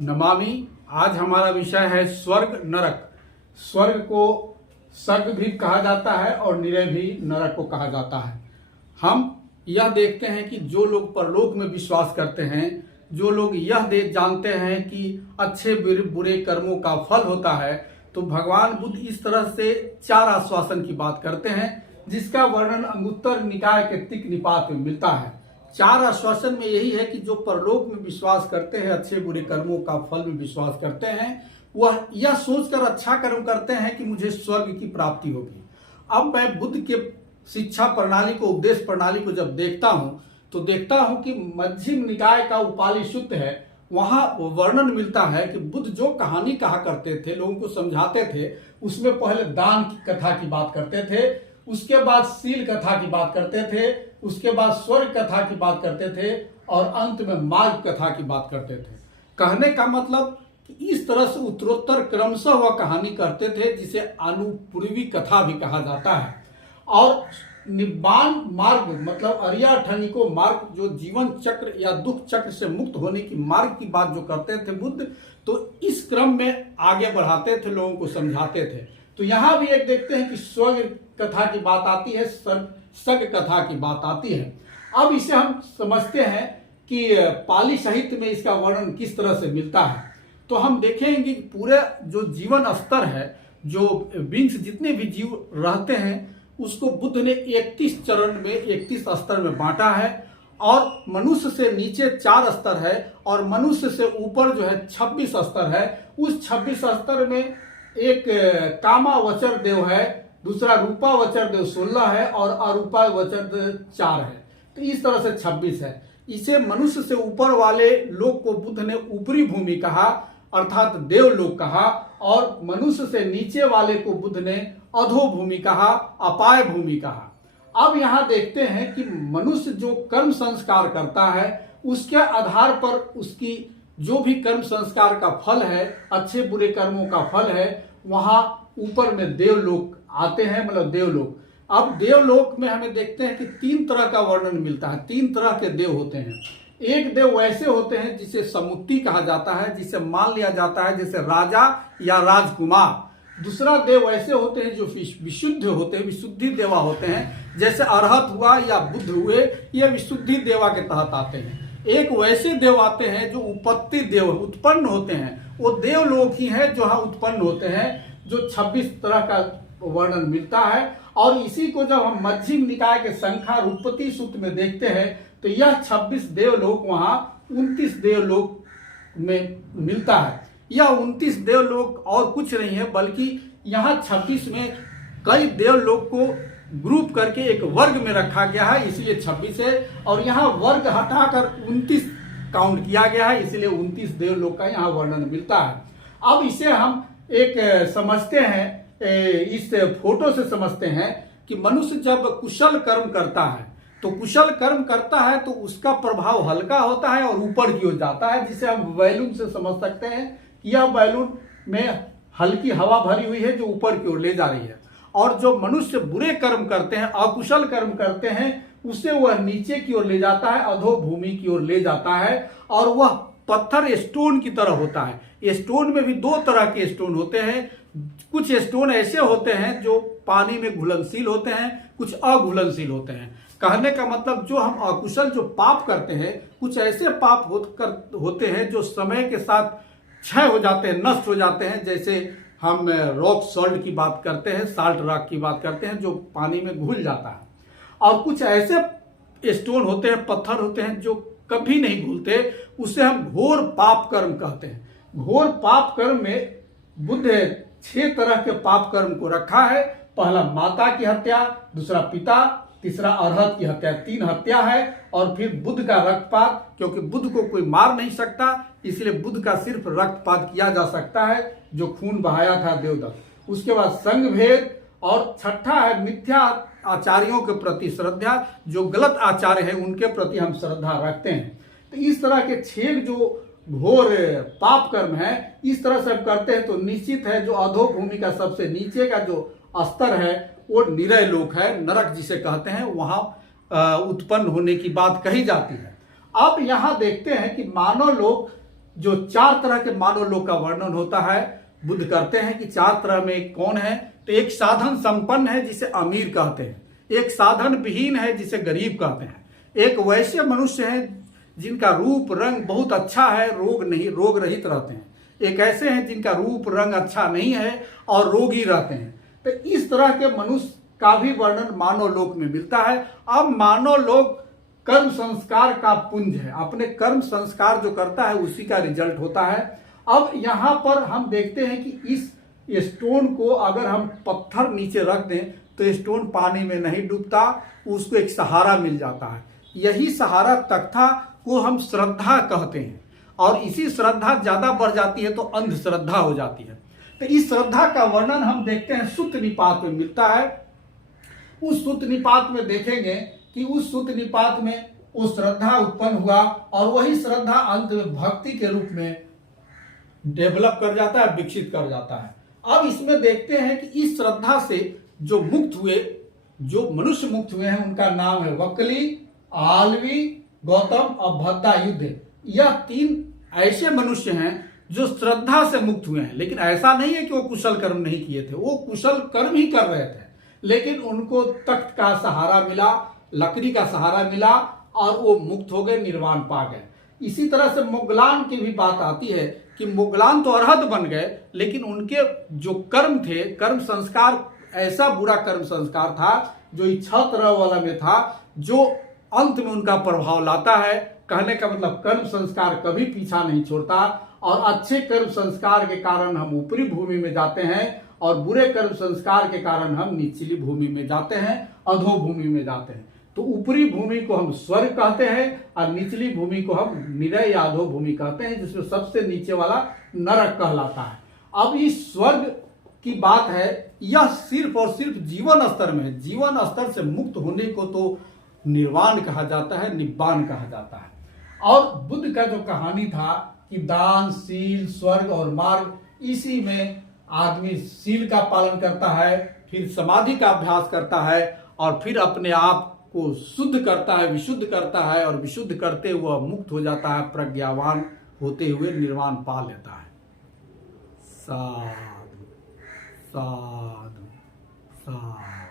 नमामि। आज हमारा विषय है स्वर्ग नरक। स्वर्ग को स्वर्ग भी कहा जाता है और निरय भी नरक को कहा जाता है। हम यह देखते हैं कि जो लोग परलोक में विश्वास करते हैं, जो लोग यह जानते हैं कि अच्छे बुरे कर्मों का फल होता है, तो भगवान बुद्ध इस तरह से 4 आश्वासन की बात करते हैं जिसका वर्णन अंगुत्तर निकाय के तिक निपात में मिलता है। 4 आश्वासन में यही है कि जो परलोक में विश्वास करते हैं, अच्छे बुरे कर्मों का फल में विश्वास करते हैं, वह यह सोचकर अच्छा कर्म करते हैं कि मुझे स्वर्ग की प्राप्ति होगी। अब मैं बुद्ध के शिक्षा प्रणाली को, उपदेश प्रणाली को जब देखता हूं तो देखता हूं कि मध्यम निकाय का उपाली सूत्र है, वहां वर्णन मिलता है कि बुद्ध जो कहानी कहा करते थे, लोगों को समझाते थे, उसमें पहले दान की कथा की बात करते थे, उसके बाद शील कथा की बात करते थे, उसके बाद स्वर्ग कथा की बात करते थे और अंत में मार्ग कथा की बात करते थे। कहने का मतलब कि इस तरह से उत्तरोत्तर क्रमशः वह कहानी करते थे जिसे अनुपूर्वी कथा भी कहा जाता है। और निब्बाण मार्ग मतलब अरियाठनिको मार्ग, जो जीवन चक्र या दुख चक्र से मुक्त होने की मार्ग की बात जो करते थे बुद्ध, तो इस क्रम में आगे बढ़ाते थे, लोगों को समझाते थे। तो यहां भी एक देखते हैं कि स्वर्ग कथा की बात आती है, सर्ग कथा की बात आती है। अब इसे हम समझते हैं कि पाली साहित्य में इसका वर्णन किस तरह से मिलता है। तो हम देखेंगे कि पूरे जो जीवन स्तर है, जो विंश जितने भी जीव रहते हैं, उसको बुद्ध ने 31 चरण में 31 स्तर में बांटा है। और मनुष्य से नीचे 4 स्तर है और मनुष्य से ऊपर जो है 26 स्तर है। उस 26 स्तर में एक कामावचर देव है, दूसरा रूपावचर देव 16 है और अरूपावचर देव 4 है। तो इस तरह से 26 है। इसे मनुष्य से ऊपर वाले लोग को बुद्ध ने ऊपरी भूमि कहा, अर्थात देवलोक कहा, और मनुष्य से नीचे वाले को बुद्ध ने अधोभूमि कहा, अपाय भूमि कहा। अब यहां देखते हैं कि मनुष्य जो कर्म संस्कार करता है, उसके आधार पर उसकी जो भी कर्म संस्कार का फल है, अच्छे बुरे कर्मों का फल है, वहां ऊपर में देवलोक आते हैं, मतलब देवलोक। अब देवलोक में हमें देखते हैं कि 3 तरह का वर्णन मिलता है, 3 तरह के देव होते हैं। एक देव वैसे होते हैं जिसे समुत्ति कहा जाता है, जिसे मान लिया जाता है जैसे राजा या राजकुमार। दूसरा देव ऐसे होते हैं जो विशुद्ध होते हैं, विशुद्धि देवा होते हैं, जैसे अरहत हुआ या बुद्ध हुए, ये विशुद्धि देवा के तहत आते हैं। एक वैसे देव आते हैं जो उपत्ति देव, उत्पन्न होते हैं, वो देव लोग ही हैं जो यहाँ उत्पन्न होते हैं, जो 26 तरह का वर्णन मिलता है। और इसी को जब हम मध्यम निकाय के संख्या रूपति सूत्र में देखते हैं तो यह 26 देवलोक वहां 29 देवलोक में मिलता है। यह 29 देवलोक और कुछ नहीं है, बल्कि यहाँ 26 में कई देवलोक को ग्रुप करके एक वर्ग में रखा गया है, इसलिए 26 है। और यहाँ वर्ग हटाकर 29 काउंट किया गया है, इसलिए 29 देवलोक का यहाँ वर्णन मिलता है। अब इसे हम एक समझते हैं, इस फोटो से समझते हैं कि मनुष्य जब कुशल कर्म करता है, तो कुशल कर्म करता है तो उसका प्रभाव हल्का होता है और ऊपर की ओर जाता है, जिसे हम बैलून से समझ सकते हैं कि यह बैलून में हल्की हवा भरी हुई है जो ऊपर की ओर ले जा रही है। और जो मनुष्य बुरे कर्म करते हैं, अकुशल कर्म करते हैं, उसे वह नीचे की ओर ले जाता है, अधोभूमि की ओर ले जाता है, और वह पत्थर स्टोन की तरह होता है। स्टोन में भी 2 तरह के स्टोन होते हैं। कुछ स्टोन ऐसे होते हैं जो पानी में घुलनशील होते हैं, कुछ अघुलनशील होते हैं। कहने का मतलब जो हम अकुशल जो पाप करते हैं, कुछ ऐसे पाप होते हैं जो समय के साथ क्षय हो जाते हैं, नष्ट हो जाते हैं। जैसे हम रॉक सॉल्ट की बात करते हैं, साल्ट रॉक की बात करते हैं, जो पानी में घुल जाता है। और कुछ ऐसे स्टोन होते हैं, पत्थर होते हैं जो कभी नहीं घुलते, उसे हम घोर पाप कर्म कहते हैं। घोर पाप कर्म में बुद्ध 6 तरह के पाप कर्म को रखा है। पहला माता की हत्या, दूसरा पिता, तीसरा अरहत की हत्या, 3 हत्या है। और फिर बुद्ध का रक्तपात, क्योंकि बुद्ध को कोई मार नहीं सकता, इसलिए बुद्ध का सिर्फ रक्तपात किया जा सकता है, जो खून बहाया था देवदत्त। उसके बाद संघ भेद, और छठा है मिथ्या आचार्यों के प्रति श्रद्धा, जो गलत आचार्य है उनके प्रति हम श्रद्धा रखते हैं। तो इस तरह के 6 जो घोर पाप कर्म है, इस तरह से करते हैं तो निश्चित है जो अधोभूमि का सबसे नीचे का जो स्तर है वो निरय लोक है, नरक जिसे कहते हैं, वहां उत्पन्न होने की बात कही जाती है। अब यहां देखते हैं कि मानव लोग जो 4 तरह के मानव लोग का वर्णन होता है। बुद्ध कहते हैं कि 4 तरह में कौन है, तो एक साधन संपन्न है जिसे अमीर कहते हैं, एक साधन विहीन है जिसे गरीब कहते हैं, एक वैसे मनुष्य हैं जिनका रूप रंग बहुत अच्छा है, रोग रहित रहते हैं, एक ऐसे हैं जिनका रूप रंग अच्छा नहीं है और रोगी रहते हैं। तो इस तरह के मनुष्य का भी वर्णन मानव लोक में मिलता है। अब मानव लोक कर्म संस्कार का पुंज है, अपने कर्म संस्कार जो करता है उसी का रिजल्ट होता है। अब यहाँ पर हम देखते हैं कि इस स्टोन को अगर हम पत्थर नीचे रख दें तो स्टोन पानी में नहीं डूबता, उसको एक सहारा मिल जाता है। यही सहारा तख्ता को हम श्रद्धा कहते हैं, और इसी श्रद्धा ज्यादा बढ़ जाती है तो अंधश्रद्धा हो जाती है। तो इस श्रद्धा का वर्णन हम देखते हैं सूत निपात में मिलता है। उस सूत निपात में देखेंगे कि उस सूत निपात में वो श्रद्धा उत्पन्न हुआ और वही श्रद्धा अंत में भक्ति के रूप में डेवलप कर जाता है, विकसित कर जाता है। अब इसमें देखते हैं कि इस श्रद्धा से जो मुक्त हुए, जो मनुष्य मुक्त हुए हैं, उनका नाम है वकली, आलवी, गौतम और भद्दायुध। यह 3 ऐसे मनुष्य हैं जो श्रद्धा से मुक्त हुए हैं। लेकिन ऐसा नहीं है कि वो कुशल कर्म नहीं किए थे, वो कुशल कर्म ही कर रहे थे, लेकिन उनको तख्त का सहारा मिला, लकड़ी का सहारा मिला और वो मुक्त हो गए, निर्वाण पा गए। इसी तरह से मुगलान की भी बात आती है कि मुगलान तो अरहत बन गए, लेकिन उनके जो कर्म थे, कर्म संस्कार ऐसा बुरा कर्म संस्कार था जो 6 तरह वाला में था, जो अंत में उनका प्रभाव लाता है। कहने का मतलब कर्म संस्कार कभी पीछा नहीं छोड़ता, और अच्छे कर्म संस्कार के कारण हम ऊपरी भूमि में जाते हैं और बुरे कर्म संस्कार के कारण हम निचली भूमि में जाते हैं, अधोभूमि में जाते हैं। तो ऊपरी भूमि को हम स्वर्ग कहते हैं और निचली भूमि को हम निरय या अधोभूमि कहते हैं, जिसमें सबसे नीचे वाला नरक कहलाता है। अब इस स्वर्ग की बात है, यह सिर्फ और सिर्फ जीवन स्तर में है। जीवन स्तर से मुक्त होने को तो निर्वाण कहा जाता है, निब्बान कहा जाता है। और बुद्ध का जो कहानी था कि दान, सील, स्वर्ग और मार्ग, इसी में आदमी सील का पालन करता है, फिर समाधि का अभ्यास करता है और फिर अपने आप को शुद्ध करता है, विशुद्ध करता है, और विशुद्ध करते हुए मुक्त हो जाता है, प्रज्ञावान होते हुए निर्वाण पा लेता है। साधु साधु साधु।